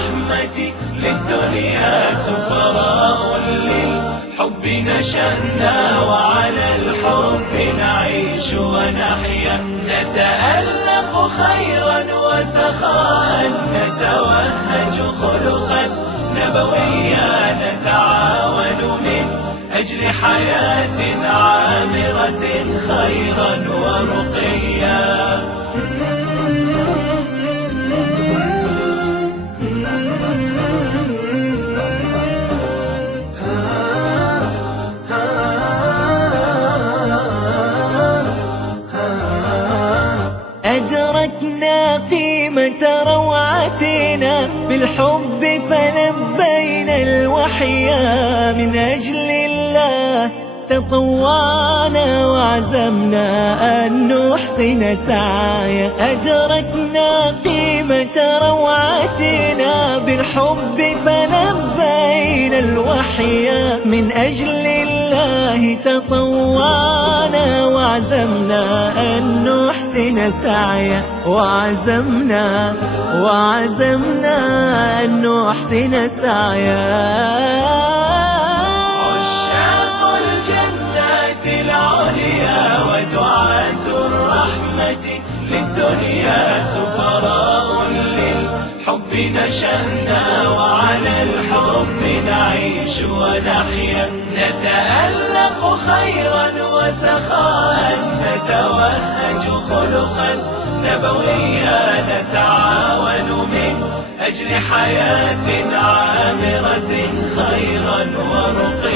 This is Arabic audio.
الرحمة للدنيا سفراء للحب نشأنا وعلى الحب نعيش ونحيا نتألق خيرا وسخاء نتوهج خلقا نبويا نتعاون من أجل حياة عامرة خيرا ورقيا. أدركنا قيمة روعتنا بالحب فلبينا الوحيا من أجل الله تطوعنا وعزمنا أن نحسن سعيا. أدركنا قيمة روعتنا بالحب فلبينا الوحيا من أجل الله تطوعنا وعزمنا أن نحسن سعيا وعزمنا أن نحسن سعيا. العليا ودعاة الرحمة للدنيا سفراء للحب نشأنا وعلى الحب نعيش ونحيا نتألق خيرا وسخاء نتوهج خلقا نبويا نتعاون من أجل حياة عامرة خيرا ورقيا.